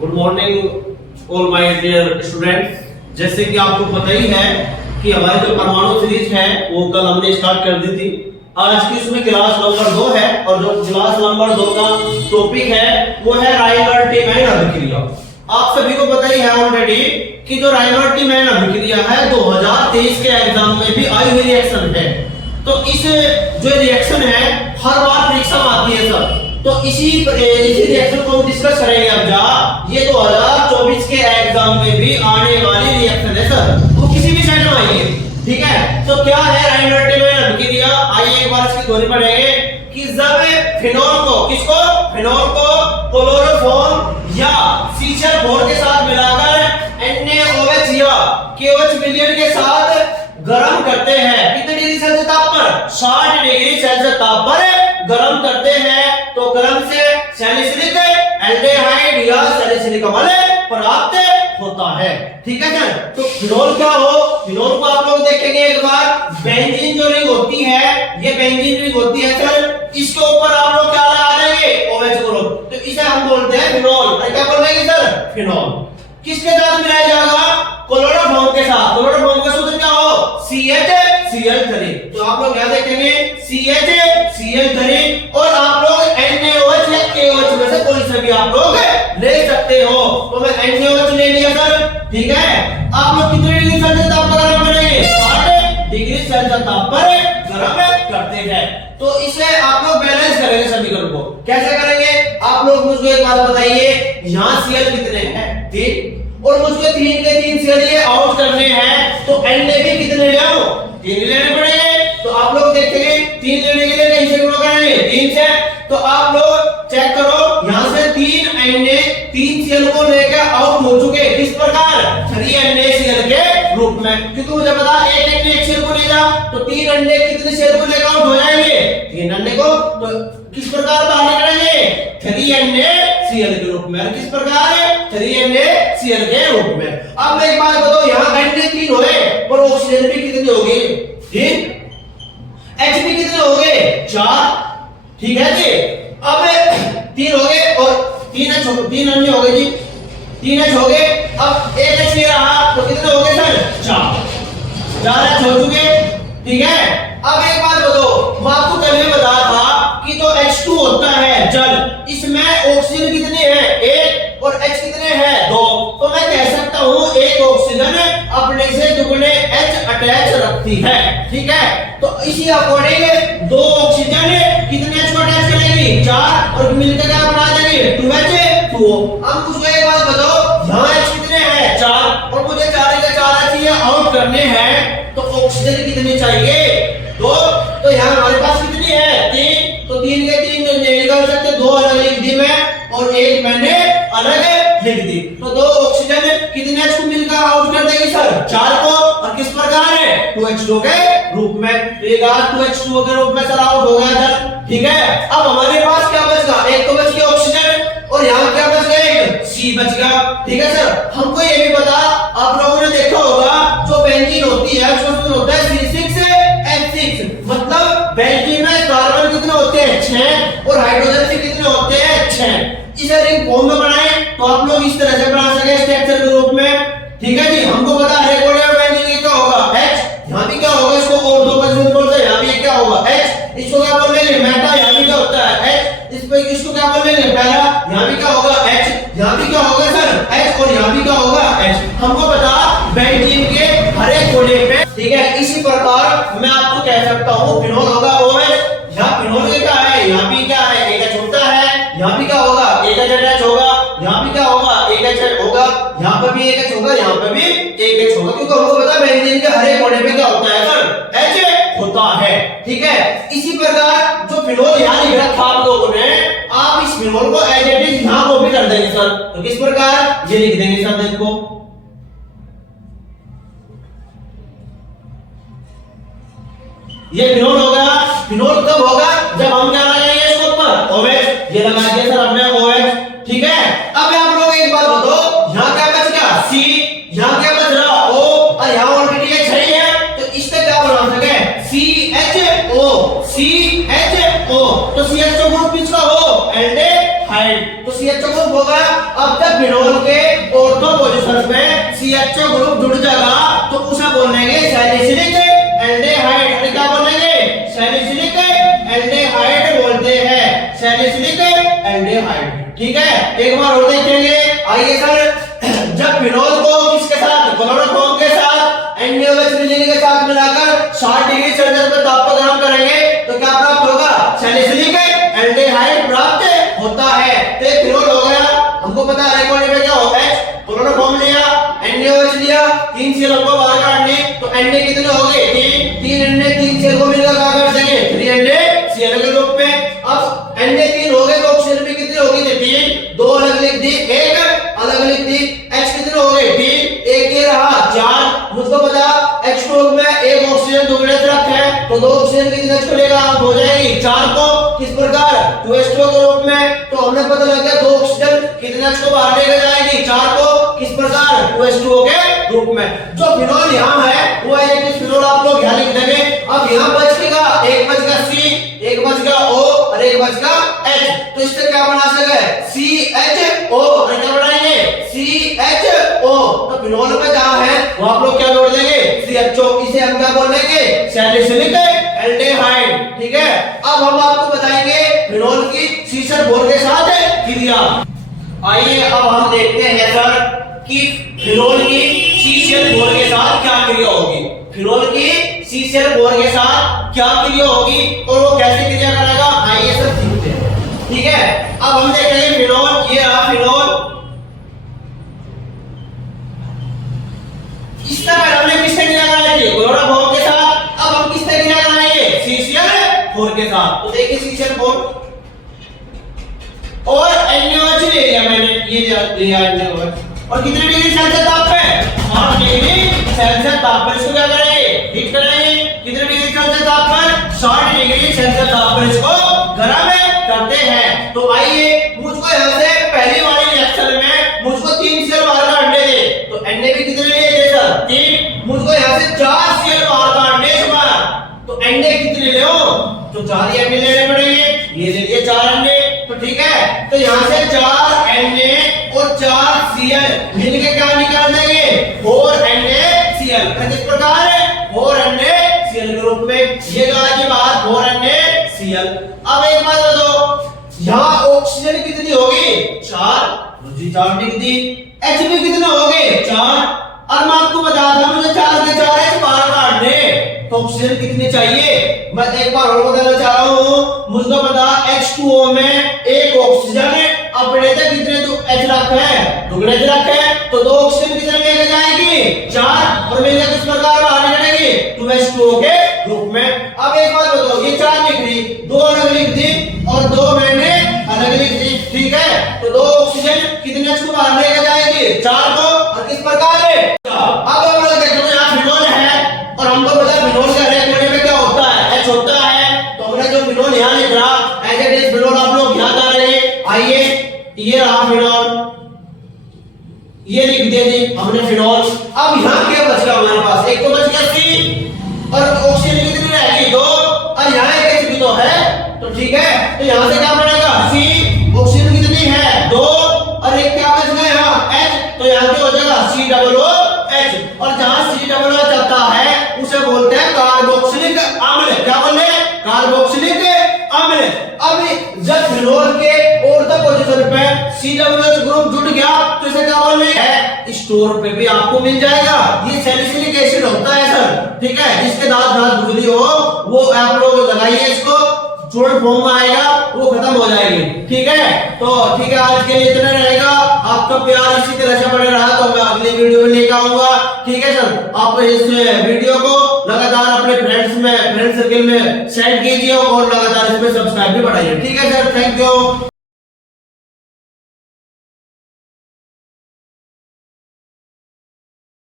Good morning all my dear students. जैसे कि आपको पता ही है कि हमारी जो परमाणु सीरीज है वो कल हमने स्टार्ट कर दी थी। आज की इसमें क्लास नंबर 2 है और जो क्लास नंबर 2 का टॉपिक है वो है राइनॉल्ट-टीमैन अभिक्रिया। आप सभी को पता ही है ऑलरेडी कि जो राइनॉल्ट-टीमैन अभिक्रिया है 2023 के एग्जाम में भी आई हुई रिएक्शन है। तो इस जो रिएक्शन है हर बार परीक्षा में आती है सर, तो इसी रिएक्शन को हम डिस्कस करेंगे। अब ये 2024 के एग्जाम में भी आने वाली रिएक्शन है सर, वो किसी भी सेट में आएगी, ठीक है। तो क्या है राइनॉल्ट-टीमैन अभिक्रिया, आइए एक बार इसकी थ्योरी पढ़ेंगे कि जब फिनोल को क्लोरोफॉर्म या CH4 के साथ मिलाकर NaOH या KOH विलयन के साथ गर्म करते हैं, कितने डिग्री सेल्सियस ताप पर, 60 डिग्री सेल्सियस ताप पर गर्म करते हैं, तो गर्म से सैलिसिलिक एल्डिहाइड या सैलिसिलिक अम्ल प्राप्त होता है, ठीक है सर। तो फिनोल क्या हो, फिनोल को आप लोग देखेंगे एक बार, बेंजीन जो रिंग होती है, ये बेंजीन रिंग होती है सर, इसके ऊपर आप लोग क्या लगा देंगे, OH ग्रुप, तो इसे हम बोलते हैं फिनोल। और क्या बोलेंगे सर, फिनोल। किसके साथ मिलाया जाएगा, क्लोरोफॉर्म के साथ। क्लोरोफॉर्म का सूत्र क्या हो, CHCl3। तो आप लोग यहां देखेंगे CHCl3 और आप लोग NaOH या KOH में से कोई सा भी आप लोग ले सकते हो। तो मैं NaOH ले लिया सर, ठीक है। आप लोग कितने डिग्री सेल्सियस ताप पर गर्म करेंगे, 60 डिग्री सेल्सियस ताप पर गर्म करते हैं। तो इसे आप लोग बैलेंस करेंगे समीकरण को, कैसे करेंगे, आप लोग मुझको एक बात बताइए, यहाँ Cl कितने हैं, 3, और मुझको 3 के 3 Cl ये आउट करने हैं, तो Na भी कितने ले आओ, 3 लेने पड़ेंगे। तो आप लोग देखेंगे 3 लेने के लिए कहीं से गुणा करेंगे, 3 से। तो आप लोग चेक करो, यहाँ से 3 Na 3 Cl को लेकर आउट हो चुके, किस प्रकार, 3 NaCl के रूप में, क्योंकि मुझे पता 1 NaCl को ले जा तो 3 Na कितने Cl को लेकर आउट हो जाएंगे, 3 Na को। तो किस प्रकार बाहर निकलेंगे, 3 NaCl के रूप में, किस प्रकार, 3 NaCl के रूप में। अब एक बात बताओ, यहाँ Na 3 हुए और ऑक्सीजन भी कितनी होगी, 3, H भी कितने हो गए, 4, ठीक है जी। अब 3 हो गए और 3 अन्य हो गए जी, 3 H हो गए। अब एक H ये रहा तो कितने हो गए सर, 4 H हो चुके, ठीक है। अब एक बात बताओ, मैं आपको पहले बताया था कि जो H2 होता है जल, इसमें ऑक्सीजन कितने हैं, 1 और H कितने हैं, 2। तो मैं कह सकता हूं एक ऑक्सीजन अपने से दुगने H अटैच रखती है, ठीक है। तो इसी अकॉर्डिंग 2 ऑक्सीजन कितने H को अटैच करेगी, 4, और मिलकर क्या बना देंगे, 2H2O। अब मुझे एक बात बताओ, यहाँ H कितने हैं, 4, और मुझे 4 के 4 H ये आउट करने हैं, तो ऑक्सीजन कितनी चाहिए, 2। तो यहाँ हमारे पास कितनी है, 3, तो 3 के 3 निकाल सकते, 2 अलग लिख दी मैं और 1 मैंने अलग लिख दी। तो 2 ऑक्सीजन कितने H को मिलकर आउट कर देगी सर, 4 को, और किस प्रकार है, 2H2O के रूप में। एक 2H2O के रूप में सर आउट हो गया सर, ठीक है। अब हमारे पास क्या बच गया, एक तो बच गया ऑक्सीजन और यहाँ क्या बच गया, एक C बच गया, ठीक है सर। हमको ये भी पता, आप लोगों ने देखा होगा जो बेंजीन होती है उसमें होता है C6H6, मतलब बेंजीन में कार्बन कितने होते हैं, 6, और हाइड्रोजन से कितने होते हैं, 6। इसे रिंग फॉर्म में बनाएं तो आप लोग इस तरह से बना सके स्ट्रक्चर के रूप में, ठीक है जी। हमको पता है कोडिया बेंजीन क्या होगा, H, यहाँ भी क्या होगा, इसको और 2 परसेंट बोलते हैं, यहाँ भी क्या होगा, H, इसको क्या बोलेंगे, मेटा, यहाँ भी क्या होता है, H, इसको क्या बोलेंगे, पैरा, यहाँ भी क्या होगा, H, यहाँ भी क्या होगा सर, H, और यहाँ भी क्या होगा, H। हमको पता बेंजीन के हर एक कोने पे, ठीक है। इसी प्रकार मैं आपको कह सकता हूँ फिनोल होगा OH, यहाँ फिनोल क्या है, यहाँ भी क्या है, एक H होता है, यहाँ भी क्या होगा, एक H होगा, यहाँ भी क्या होगा, एक H होगा, यहाँ पर भी एक H होगा, यहाँ पर भी एक H होगा, क्योंकि हमको पता है बेंजीन के हर एक कोने पे क्या होता है सर, H होता है, ठीक है। इसी प्रकार जो फिनोल यहाँ लिख रखा आप लोगों ने, आप इस फिनोल को एज इट इज यहाँ कॉपी कर देंगे सर, तो किस प्रकार ये लिख देंगे सर, देखो ये फिनोल होगा। फिनोल कब होगा, जब हम क्या लगाएंगे इसके ऊपर, OH, ये लगा दिया सर हमने OH, ठीक है। अब आप लोग एक बात बताओ, यहाँ क्या बच गया, C, यहाँ क्या बच रहा, O, और यहाँ ऑलरेडी H है, तो इससे क्या बना सके, CHO, CHO। तो CHO ग्रुप किसका हो, एल्डिहाइड, तो CHO ग्रुप होगा। अब जब फिनोल के ऑर्थो पोजीशन पे CHO ग्रुप जुड़ जाएगा तो उसे बोलेंगे सैलिसिलिक एल्डिहाइड। क्या बोलेंगे? सैलिसिलिक एल्डिहाइड बोलते हैं, सैलिसिलिक एल्डिहाइड। ठीक है, एक बार और देखेंगे। आइए सर, जब फिनोल को किसके साथ, क्लोरोफॉर्म के साथ NaOH के साथ मिलाकर 60 डिग्री सेल्सियस पर ताप पर गर्म करेंगे तो क्या प्राप्त होगा? सैलिसिलिक एल्डिहाइड प्राप्त होता है। तो ये फिनोल हो गया। हमको पता है अल्कोहल में क्या होता है, क्लोरोफॉर्म लिया, NaOH लिया, 3 सीएल हमको बाहर काटने, तो Na कितने हो गए? 3 Na 3 सीएल को मिलकर क्या कर देंगे? 3 NaCl के रूप में। अब Na 3 हो गए तो ऑक्सीजन भी कितनी होगी? 3, 2 अलग लिख दी, 1 अलग लिख दी। H कितने हो गए? 3, 1 ये रहा 4। मुझको पता H2 में एक ऑक्सीजन दुगने से रखा है तो 2 ऑक्सीजन कितने H को लेगा? हो जाएगी 4 को। किस प्रकार? 2H2 के रूप में। तो हमें पता लग गया 2 ऑक्सीजन कितने H को बाहर लेकर जाएगी? 4 को। किस प्रकार? 2H2 के रूप में। जो फिनोल यहाँ है वो है कि फिनोल आप लोग यहाँ लिख देंगे। अब यहाँ बचेगा, एक बचेगा C, एक बचेगा O और एक बचेगा H। तो इससे क्या बना सके? CHO। और क्या बनाएंगे? CHO। तो फिनोल में जहाँ है वो आप लोग क्या जोड़ देंगे? CHO। इसे हम क्या बोलेंगे? Salicylic aldehyde. ठीक है, अब हम आपको बताएंगे फिनोल की सीसर बोर के साथ क्रिया। आइए अब हम देखते हैं सर कि फिनोल की CCl बोर के साथ क्या क्रिया होगी। फिनोल की CCl बोर के साथ क्या क्रिया होगी और वो कैसे क्रिया करेगा, आइए सर सीखते हैं। ठीक है, अब हम देखेंगे फिनोल, ये रहा फिनोल। इस तरह हमने किससे क्रिया कराई थी? क्लोरोफॉर्म के साथ। अब हम किससे क्रिया कराएंगे? CCl बोर के साथ। तो देखिए CCl बोर और NaOH ले लिया मैंने, ये लिया NaOH। और कितने डिग्री सेल्सियस ताप पे? 60 डिग्री सेल्सियस ताप पर इसको क्या करेंगे? हीट करेंगे। कितने डिग्री सेल्सियस ताप पर? 60 डिग्री सेल्सियस ताप पर इसको गर्म करते हैं। तो आइए मुझको यहाँ से पहली वाली रिएक्शन में मुझको 3 सीएल बाहर काटने दे। तो Na भी कितने लिए थे सर? 3। मुझको यहाँ से 4 सीएल बाहर काटने इस बार। तो Na कितने ले हो? तो 4 ही Na लेने पड़ेंगे। ये ले लिए 4 Na। तो ठीक है, तो यहाँ से 4 Na और 4 Cl मिलके क्या निकाल देंगे? 4 NaCl। किस प्रकार है? 4 NaCl के रूप में। ये कहा कि बात 4 NaCl। अब एक बात बताओ, यहाँ ऑक्सीजन कितनी होगी? 4, मुझे 4 लिख दी। H भी कितने हो गए? 4। और मैं आपको बता दूं मुझे 4 के 4 H बाहर काट दे तो ऑक्सीजन कितनी चाहिए? मैं एक बार और बताना चाह रहा हूँ। मुझको पता H2O में एक ऑक्सीजन अपने तक कितने तो H रखा है? दुगने से रखा है। तो 2 ऑक्सीजन कितने लेके जाएगी? 4। और मिलकर किस प्रकार बाहर निकलेगी? 2H2O के रूप में। अब एक बात बताओ, ये 4 लिख दी, 2 अलग लिख दी और 2 मैंने अलग लिख दी। ठीक है, तो 2 ऑक्सीजन कितने H को बाहर लेके जाएगी? 4 को। और किस प्रकार है? अब अगर देखो यहाँ फिनोल है और हमको पता है फिनोल का रिएक्ट में क्या होता है? H होता है। तो हमने जो फिनोल यहाँ लिख रहा एज इट इज फिनोल आप लोग याद आ रहे हैं। आइए, ये रहा फिनोल, ये लिख दिया जी हमने फिनोल। अब यहाँ क्या बच गया हमारे पास? एक तो बच गया C और ऑक्सीजन कितनी रहेगी? 2। और यहाँ एक H भी तो है। तो ठीक है, तो यहाँ से क्या बनेगा? C, ऑक्सीजन कितनी है? 2 और एक क्या बच गया यहाँ? H। तो यहाँ पे हो जाएगा COOH। और जहाँ COOH आता है उसे बोलते हैं कार्बोक्सिलिक अम्ल। क्या बोलते हैं? कार्बोक्सिलिक अम्ल। अब जब फिनोल के ऑर्थो पोजीशन पे COOH ग्रुप जुड़ गया तो इसे क्या बोलते हैं? स्टोर पे भी आपको मिल जाएगा। ये सैलिसिलिक एसिड होता है सर। ठीक है, जिसके दांत खुजली हो वो आप लोग लगाइए, इसको चूर्ण फॉर्म में आएगा, वो खत्म हो जाएगी। ठीक है, तो ठीक है, आज के लिए इतना रहेगा। आपका प्यार इसी तरह से बने रहा तो मैं अगली वीडियो में लेकर आऊंगा। ठीक है सर, आप इस वीडियो को लगातार अपने फ्रेंड सर्कल में शेयर कीजिए और लगातार इसमें सब्सक्राइब भी बढ़ाइए। ठीक है सर, थैंक यू।